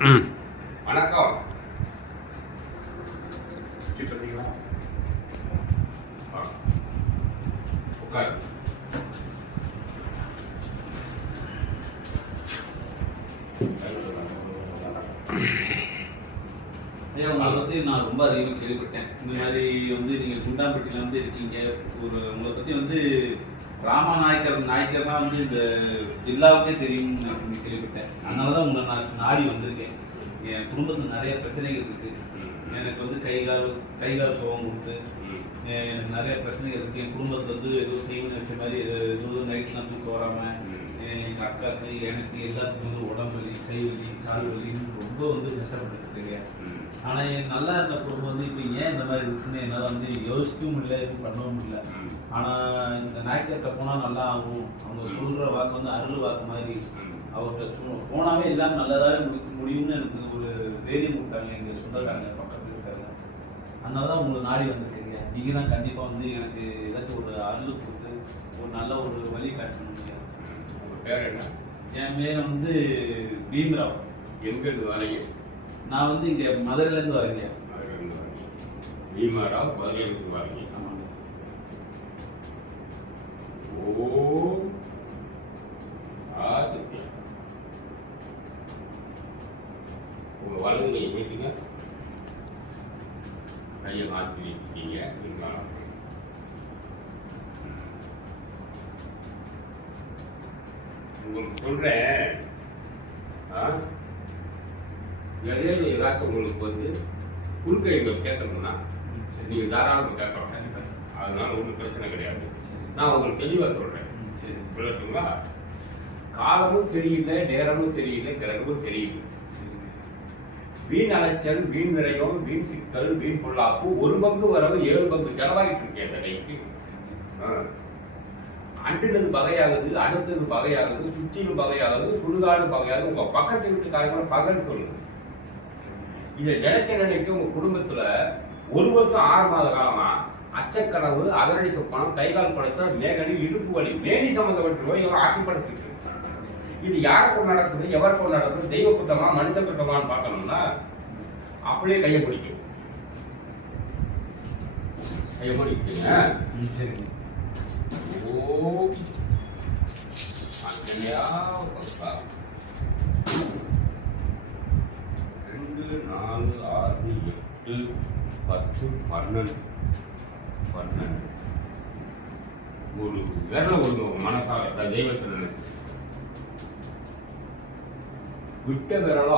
வணக்கம். உட்காரு. உங்களை பற்றி நான் ரொம்ப அதிகமாக கேள்விப்பட்டேன். இந்த மாதிரி நீங்கள் குண்டாம்பட்டியில் இருக்கீங்க. உங்களை பற்றி நாயக்கர்னா இந்த எல்லாருக்கே தெரியும் அப்படின்னு கேள்விப்பட்டேன். அதனால தான் உங்களை நான் நாடி வந்திருக்கேன். என் குடும்பத்தில் நிறைய பிரச்சனைகள் இருக்கு. எனக்கு கை கால் சுகம் கொடுத்து எனக்கு நிறைய பிரச்சனைகள் இருக்கு. என் குடும்பத்தில் ஏதோ செய்வன்னு வச்ச மாதிரி ஏதோ நைட்லாம் தூக்கம் வராமல் எங்கள் அக்காவுக்கு எனக்கு எல்லாத்துக்கும் உடம்பு வலி, கை வலி, கால் வலின்னு ரொம்ப கஷ்டப்பட்டு இருக்கேன். ஆனால் எனக்கு நல்லா இருந்த குடும்பம் இப்போ ஏன் இந்த மாதிரி இருக்குன்னு என்னால் யோசிக்கவும் இல்லை, எதுவும் பண்ணவும் இல்லை. ஆனால் இந்த நாயக்கர்கிட்ட போனால் நல்லா ஆகும். அவங்க சொல்கிற வாக்கு அருள் வாக்கு மாதிரி. அவர்கிட்ட போனாவே எல்லாம் நல்லதாக முடியும்னு எனக்கு ஒரு தைரியம் கொடுத்தாங்க எங்கள் சொந்தக்காரங்க, பக்கத்தில் இருக்காங்க. அதனால தான் உங்களை நாடி வந்திருக்கீங்க. நீங்கள் தான் கண்டிப்பாக எனக்கு ஏதாச்சும் ஒரு அருள் கொடுத்து ஒரு நல்ல ஒரு வழி காட்டணும். உங்கள் பேர் என்ன? என் பேர் பீம்ராவ். எங்கிருந்து வரீங்க? நான் இங்கே மதுரையிலேருந்து வரீங்க. பீமராவ், மதுரையிலிருந்து வரீங்க. உங்க வலது கை வீட்டுங்க, கையை மாற்றி வைக்கிட்டீங்க. உங்களுக்கு சொல்றேன், இடையில ஏதாச்சும் உங்களுக்கு குறுக்கை கேட்கணும்னா நீங்க தாராளமாக கேட்கலாம். அதனால ஒன்றும் பிரச்சனை கிடையாது. நான் உங்களுக்கு தெளிவாக சொல்றேன். விளக்குங்களா? காலமும் சரியில்லை, நேரமும் சரியில்லை, கிரகமும் சரியில்லை. வீண் அலைச்சல், வீண் விரயம், வீண் சிக்கல், வீண் பொருளாப்பு, ஒரு பங்கு வரவு 7 பங்கு செலவாயிட்டு இருக்கேன் நிலைக்கு. அன்றினது பகையாகுது, அடுத்தது பகையாகுது, சுற்றிலும் பகையாகுது, சுடுகாடு பகையாகுது. உங்க பக்கத்து வீட்டுக்காரங்க பகல் சொல்லுது. இதை நினைக்க உங்க குடும்பத்துல 1 வருஷம் 6 மாத காலமா அச்சக்கனவு, அகரடி சொப்பனம், கைகால் குறைச்சல், மேகனி, இடுப்பு வலி, மேனி சம்பந்தப்பட்ட நோய் ஆக்கிப்படுத்திட்டு. இது யாருக்கும் நடக்குது, எவருக்கும் நடக்குது, தெய்வ குற்றமா மனித குற்றமான்னு பார்க்கணும்னா அப்படியே கையை பிடிக்கும். கையை பிடிக்குங்க. ஓம் அன்னையா 2, 4, 6, 8, 10, 12 ஒரு விரல ஒரு மனசால தெய்வத்தில் விட்ட விரலோ